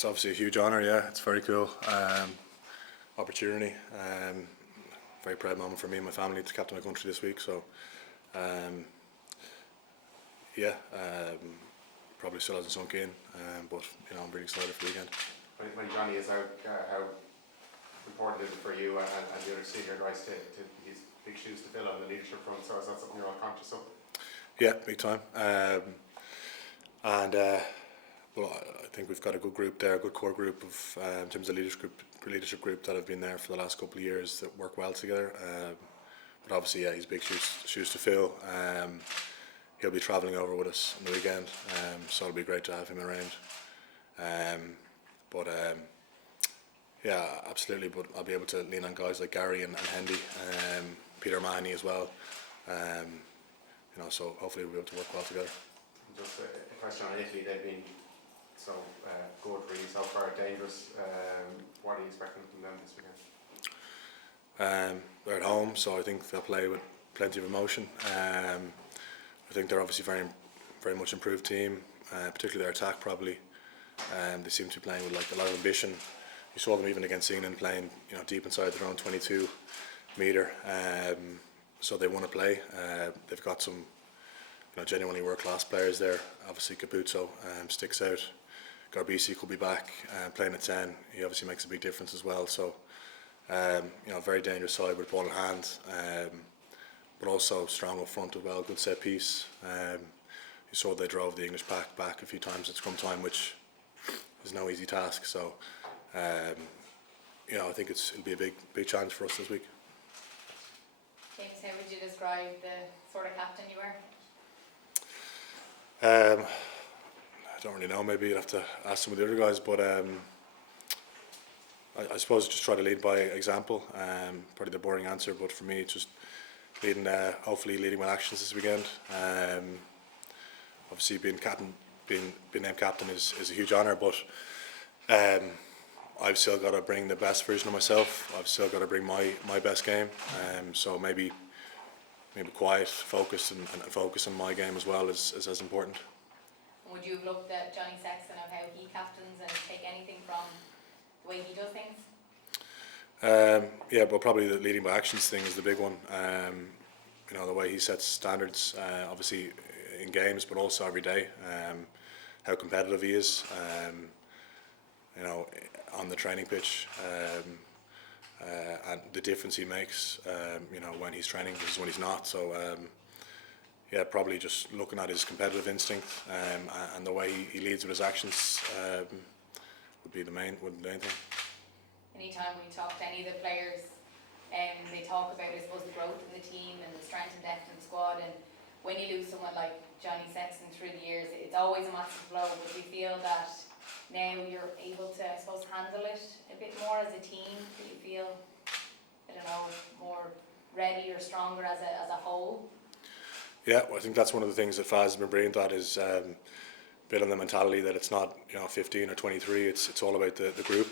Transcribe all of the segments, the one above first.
It's obviously a huge honour, yeah. It's very cool opportunity. Very proud moment for me and my family to captain my country this week. So, probably still hasn't sunk in, but I'm really excited for the weekend. When Johnny is out, how important is it for you and the other senior guys to his big shoes to fill on the leadership front? So is that something you're all conscious of? Yeah, big time. Well, I think we've got a good group there, a good core group of in terms of leadership group that have been there for the last couple of years that work well together. But obviously, yeah, he's big shoes to fill. He'll be travelling over with us on the weekend, so it'll be great to have him around. Yeah, absolutely. But I'll be able to lean on guys like Gary and Hendy, Peter Mahoney as well. So hopefully we'll be able to work well together. Just a question on Italy. They've been so good, really, so far, dangerous. What are you expecting from them this weekend? They're at home, so I think they'll play with plenty of emotion. I think they're obviously very much improved team, particularly their attack probably. They seem to be playing with like a lot of ambition. You saw them even against England playing, deep inside their own 22 metre. So they want to play. They've got some, genuinely world-class players there. Obviously Capuzzo sticks out. Garbisi could be back playing at 10. He obviously makes a big difference as well. So, very dangerous side with ball in hand, but also strong up front as well. Good set piece. You saw they drove the English pack back a few times at scrum time, which is no easy task. So, I think it'll be a big challenge for us this week. James, how would you describe the sort of captain you were? I don't really know. Maybe you'd have to ask some of the other guys, but I suppose just try to lead by example. Probably the boring answer, but for me, it's just leading. Hopefully, leading with actions this weekend. Obviously, being named captain is a huge honour, but I've still got to bring the best version of myself. I've still got to bring my best game. So maybe quiet, focused, and focus on my game as well is as important. Would you have looked at Johnny Sexton and how he captains and take anything from the way he does things? Yeah, but probably the leading by actions thing is the big one. The way he sets standards, obviously in games, but also every day. How competitive he is. On the training pitch, and the difference he makes, when he's training versus when he's not. So, probably just looking at his competitive instinct and the way he leads with his actions would be the main thing. Anytime we talk to any of the players, they talk about, I suppose, the growth in the team and the strength and depth in the squad. And when you lose someone like Johnny Sexton through the years, it's always a massive blow. But we feel that now you're able to, I suppose, handle it a bit more as a team. Do you feel, more ready or stronger as a whole? Yeah, well, I think that's one of the things that Faz has been brilliant at is building the mentality that it's not 15 or 23. It's all about the group.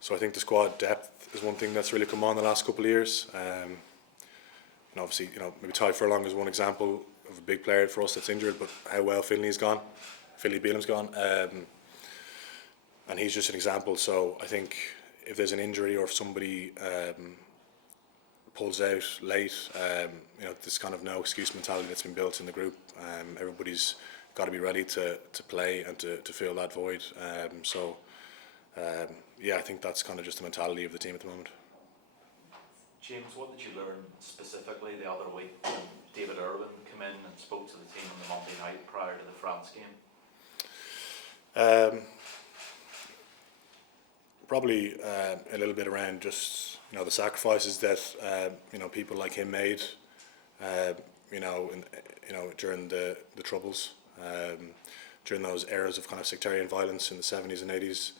So I think the squad depth is one thing that's really come on the last couple of years. Obviously, maybe Ty Furlong is one example of a big player for us that's injured, but how well Finley's gone. Philly Beelam's gone, and he's just an example. So I think if there's an injury or if somebody pulls out late, this kind of no excuse mentality that's been built in the group. Everybody's got to be ready to play and to fill that void. I think that's kind of just the mentality of the team at the moment. James, what did you learn specifically the other week when David Irwin came in and spoke to the team on the Monday night prior to the France game? Probably a little bit around just the sacrifices that people like him made during the Troubles, during those eras of kind of sectarian violence in the 70s and 80s,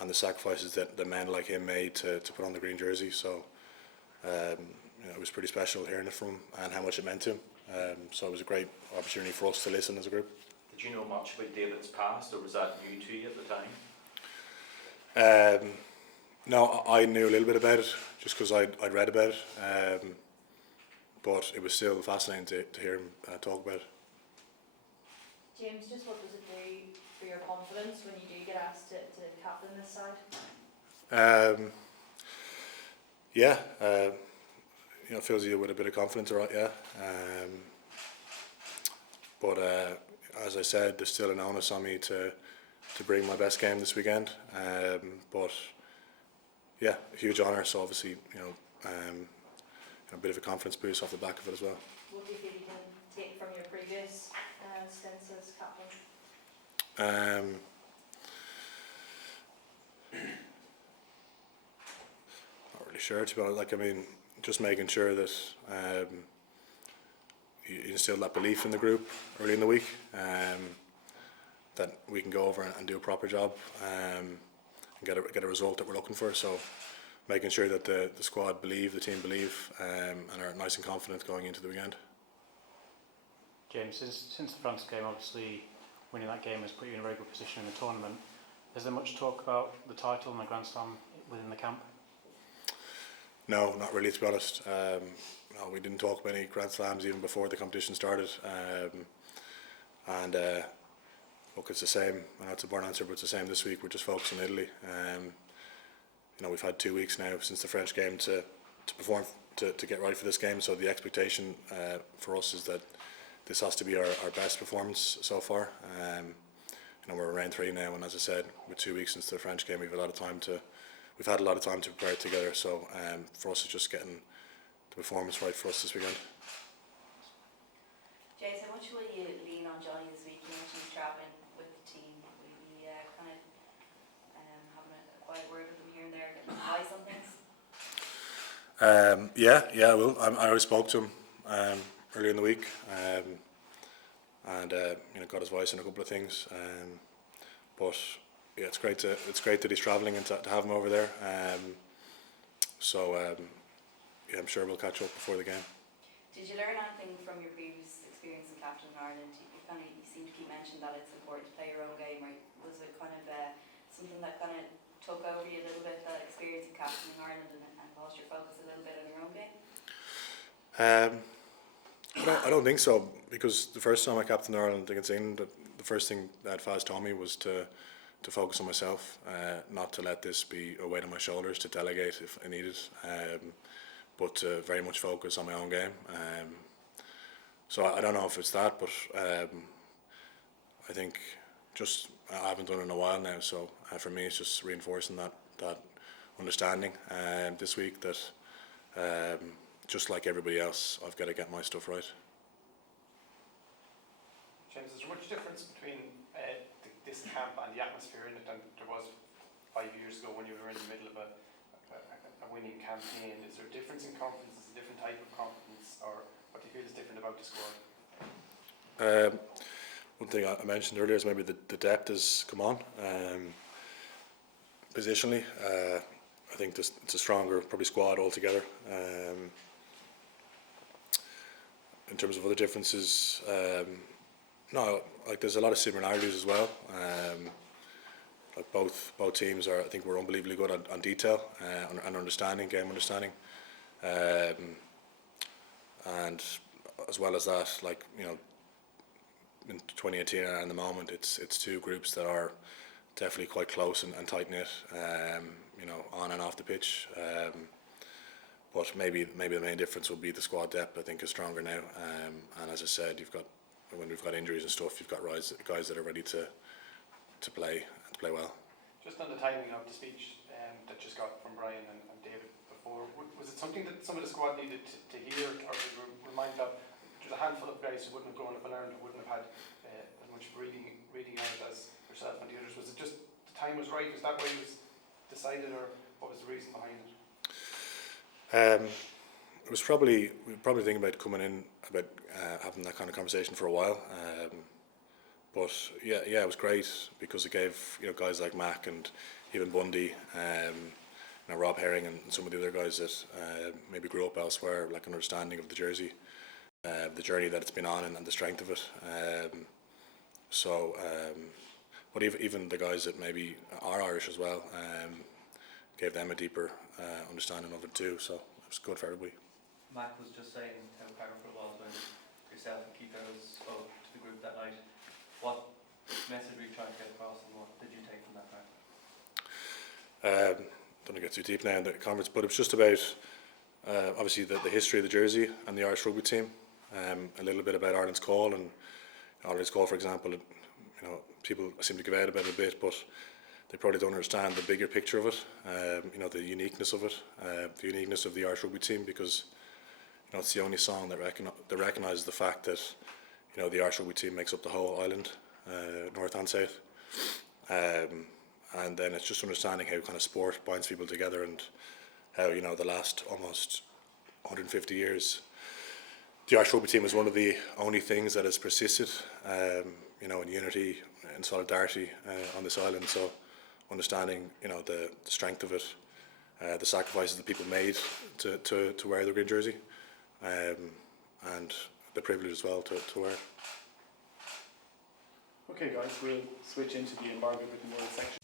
and the sacrifices that the men like him made to put on the green jersey. So it was pretty special hearing it from him and how much it meant to him. So it was a great opportunity for us to listen as a group. Did you know much about David's past, or was that new to you at the time? No, I knew a little bit about it just because I'd read about it, but it was still fascinating to hear him talk about it. James, James, just what does it do for your confidence when you do get asked to captain this side? Yeah, it fills you with a bit of confidence, right? Yeah. But as I said, there's still an onus on me to bring my best game this weekend. But yeah, a huge honour. So obviously, a bit of a confidence boost off the back of it as well. What do you feel you can take from your previous stints as captain? Not really sure, to be honest. Just making sure that you instill that belief in the group early in the week, that we can go over and do a proper job, and get a result that we're looking for. So making sure that the squad believe, the team believe, and are nice and confident going into the weekend. James, since the France game, obviously winning that game has put you in a very good position in the tournament. Is there much talk about the title and the Grand Slam within the camp? No, not really, to be honest. No, we didn't talk about any Grand Slams even before the competition started. Look, it's the same. I know it's a boring answer, but it's the same this week. We're just focused on Italy. We've had 2 weeks now since the French game to perform, to get right for this game. So the expectation for us is that this has to be our best performance so far. We're round 3 now, and as I said, with 2 weeks since the French game, we've had a lot of time to prepare it together. So for us, it's just getting the performance right for us this weekend. James, how much will you lean on Johnny this week? You mentioned he's travelling with the team. Will you be kind of having a quiet word with him here and there, getting advice on things? Yeah, I will. I already spoke to him earlier in the week, and got his voice on a couple of things. But yeah, it's great that he's travelling and to have him over there. Yeah, I'm sure we'll catch up before the game. Did you learn anything from your previous experience in captain in Ireland? You seem to keep mentioning that it's important to play your own game. Right? Was it kind of something that kind of took over you a little bit, that experience in captain in Ireland, and lost your focus a little bit on your own game? I don't think so, because the first time I captained Ireland against England, the first thing that Faz told me was to focus on myself, not to let this be a weight on my shoulders, to delegate if I needed, but to very much focus on my own game. So I don't know if it's that, but I think I haven't done it in a while now, so for me it's just reinforcing that understanding this week that just like everybody else, I've got to get my stuff right. James, is there much difference between this camp and the atmosphere in it than there was 5 years ago when you were in the middle of a winning campaign? Is there a difference in confidence? Is it a different type of confidence, or what do you feel is different about the squad? One thing I mentioned earlier is maybe the depth has come on. Positionally, I think it's a stronger probably squad altogether. In terms of other differences, no, there's a lot of similarities as well. Both teams I think we're unbelievably good on detail and understanding, game understanding, and as well as that, in 2018 and the moment, it's 2 groups that are definitely quite close and tight knit, on and off the pitch. But maybe the main difference will be the squad depth. I think is stronger now, and as I said, when we've got injuries and stuff, you've got guys that are ready to play and to play well. Just on the timing of the speech that just got from Brian and David before, was it something that some of the squad needed to hear, or to remind that there's a handful of guys who wouldn't have grown up and learned, who wouldn't have had as much reading out as yourself and the others? Was it just the time was right? Was that why it was decided, or what was the reason behind it? It was probably thinking about coming in, about having that kind of conversation for a while. But yeah, it was great because it gave guys like Mac and even Bundy, Rob Herring and some of the other guys that maybe grew up elsewhere, like an understanding of the jersey, the journey that it's been on, and the strength of it. But even the guys that maybe are Irish as well, gave them a deeper understanding of it too. So it was good for everybody. Matt was just saying how powerful it was when yourself and Keith Ellis spoke to the group that night. What Don't want to get too deep now in the conference, but it was just about obviously the history of the jersey and the Irish rugby team. A little bit about Ireland's call, and Ireland's call, for example, people seem to give out about it a bit, but they probably don't understand the bigger picture of it. The uniqueness of it, the uniqueness of the Irish rugby team, because it's the only song that recognises the fact that the Irish rugby team makes up the whole island, north and south. And then it's just understanding how kind of sport binds people together, and how the last almost 150 years, the Irish rugby team is one of the only things that has persisted, in unity and solidarity on this island. So understanding the strength of it, the sacrifices that people made to wear the green jersey, and the privilege as well to wear it. Okay guys, we'll switch into the embargo written word section.